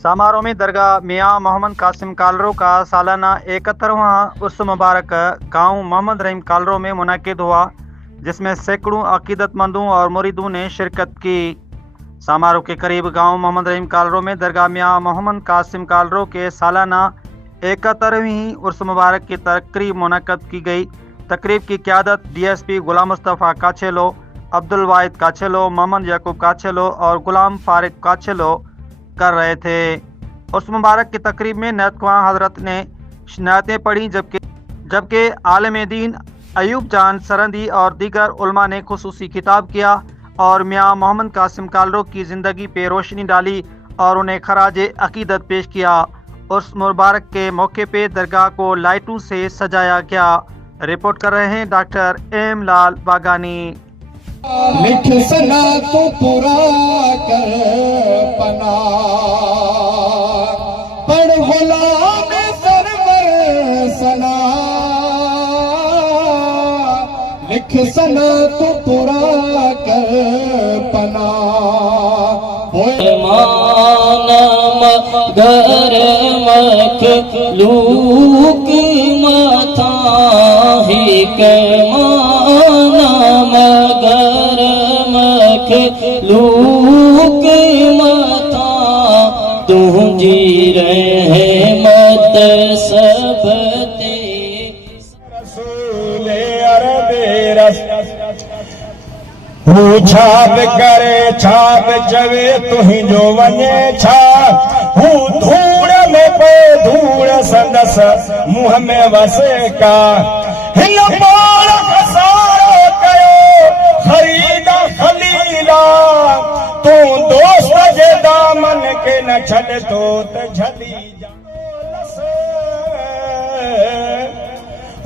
समारोह में दरगाह मियाँ मोहम्मद कासिम कालरो का सालाना 71वां उर्स मुबारक गांव मोहम्मद रहीम कालरो में मुनाकिद हुआ, जिसमें सैकड़ों अकीदतमंदों और मुरीदों ने शिरकत की। समारोह के करीब गांव मोहम्मद रहीम कालरो में दरगाह मियाँ मोहम्मद कासिम कालरो के सालाना 71वीं उर्स मुबारक की तकरीब मुनक़द की गई। तकरीब की क़यादत DSP गुलाम मुस्तफ़ा काछेलो, अब्दुल वाहिद काछेलो, मोहम्मद याकूब काछेलो और गुलाम फारिक काछेलो कर रहे थे। उस मुबारक की तकरीब में नैतख्वां हजरत ने नातें पढ़ी, जबकि आलिम दीन अयूब जान सरंदी और दीगर उलमा ने खुसूसी खिताब किया और मियाँ मोहम्मद कासिम कालरो की ज़िंदगी पे रोशनी डाली और उन्हें खराज अकीदत पेश किया। उस मुबारक के मौके पे दरगाह को लाइटों से सजाया गया। रिपोर्ट कर रहे हैं डॉक्टर M लाल बागानी। लिख सना तो पूरा कर पना पढ़ गुलाम सरवर सना, लिख सना तो पूरा कर पना घर मख लूक माथा ही कमाना मगर मख लूक माथा तुझी रहमत सब ते रसूले अरबे रस हूँ छाप करे छाप जवे तुही जो वने छा हूँ धूड़ में पे धूड़ संदस मुँह में वसे का हिन पाण सारो कयो खरीदा खलीला तू दोस्त जे दामन के न छड़ तो त झली जा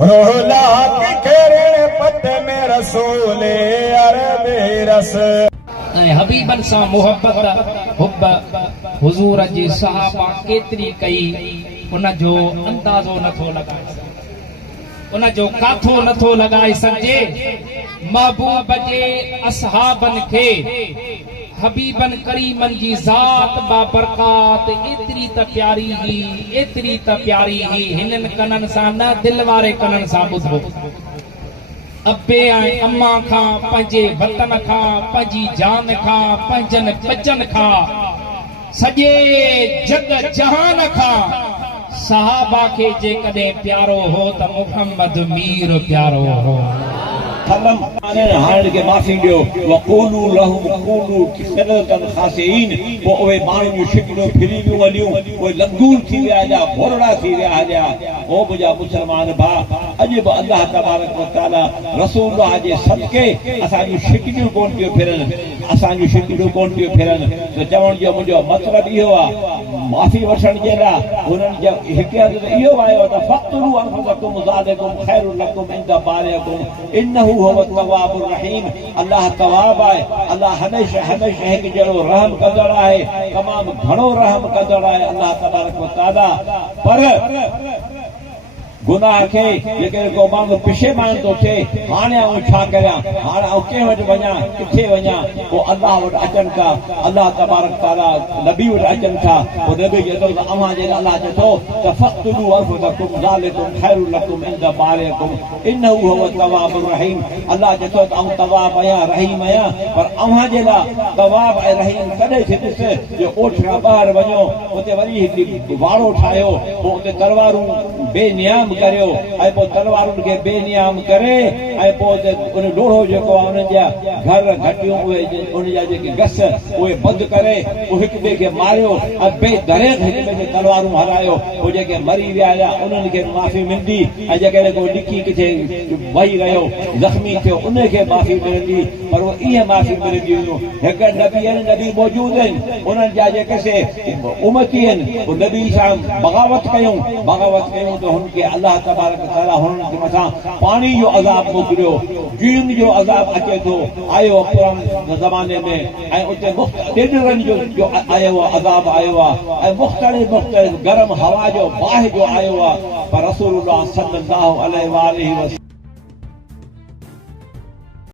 रोला की खेरण पत में रसूले अरबे रस हबीबन सां मोहब्बत हुब हुजूर जी सहाबा केतरी कई उन जो अंदाज़ो नथो लगाए, उन जो काथो नथो लगाए सघे। महबूब जे असहाबन खे हबीबन करीमन जी ज़ात बाबरकात एतरी त प्यारी ही, एतरी त प्यारी ही हिनन कनन सां न दिल वारे कनन सां ॿुधो। अब्बे ऐं अम्मा खां पंहिंजे वतन खां पंहिंजी जान खां पंहिंजनि बचन खां सॼे जग जहान खां सहाबा खे जेकॾहिं प्यारो हो त मुहम्मद मीर प्यारो हो। तमाम हाण के माफ़ी दियो वक़ूलू लहुम क़ूलू किसरतन खासिइन वो ओए माण्हुनि जूं शिकिलियूं फिरी वियूं हलियूं, उहे लंगूर थी विया जा, भोरड़ा थी विया जा। ओ मुंहिंजा मुस्लमान भाउ, अॼु बि अल्लाह तबारक व तआला रसूलुल्लाह जे सदके असांजूं शिकिलियूं कोन थियूं फिरनि, असांजूं शिकिलियूं कोन थियूं फिरनि। त चवण जो मुंहिंजो मतिलबु इहो आहे, माफ़ी वठण जे लाइ हुननि जो हिकु हदि इहो आयो त फ़क़्तुलू अनफुसकुम ज़ालिकुम ख़ैरुन लकुम इंद बारिकुम इन्नहु हुव तव्वाबुर रहीम। अल्लाह तवाब आहे, अल्लाह हमेशा हमेशा हिकु जहिड़ो रहम कंदड़ आहे, तमामु घणो रहम कंदड़ आहे अल्लाह तबारक व तआला। पर गुनाह खे जेकॾहिं को माण्हू पिशेमान थो थिए, हाणे आऊं छा करियां, हाणे आऊं कंहिं वटि वञा, किथे वञा, पोइ अल्लाह वटि अचनि था, अल्लाह तबारक ताला नबी वटि अचनि था। पोइ नबी चए थो त अव्हां जे अल्लाह चए थो त फ़क़्तुलू अनफुसकुम ज़ालिकुम ख़ैरुन लकुम इंद बारिकुम इन्नहु हुव तव्वाबुर रहीम। अल्लाह चए थो त आऊं तवाब आहियां, रहीम आहियां, पर अव्हां जे लाइ तवाब ऐं रहीम कॾहिं थी ॾिस जो ओठियां ॿाहिरि वञो, उते वरी हिकु वाड़ो ठाहियो, पोइ उते तलवारूं बेनियाम करियो ऐं पोइ तलवारुनि खे बेनियाम करे ऐं पोइ उन लोढ़ो जेको आहे उन्हनि जा घर घटियूं उहे उन जा जेके गस उहे बंदि करे पोइ हिक ॿिए खे मारियो ऐं बेदरेक हिक ॿिए खे तलवारूं हरायो। पोइ जेके मरी विया हुआ उन्हनि खे माफ़ी मिलंदी ऐं जेकॾहिं को लिखी किथे वही रहियो ज़ख़्मी थियो उनखे माफ़ी मिलंदी, पर उहो ईअं माफ़ी मिलंदी हुयूं। हिकु नबी मौजूदु आहिनि, उन्हनि जा जेके से उमती आहिनि, उहे नबी सां बग़ावत कयूं त हुनखे अल्लाह तबारक तआला हुननि जे मथां पाणी जो अज़ाब मोकिलियो, जीन जो अज़ाब अचे थो आयो पुराणे ज़माने में, ऐं उते ॾेढरनि जो आयो आहे, अज़ाब आयो आहे, ऐं मुख़्तलिफ़ गरम हवा जो बाहि जो आयो आहे। पर रसूलुल्लाह सल्लल्लाहु अलैहि वसल्लम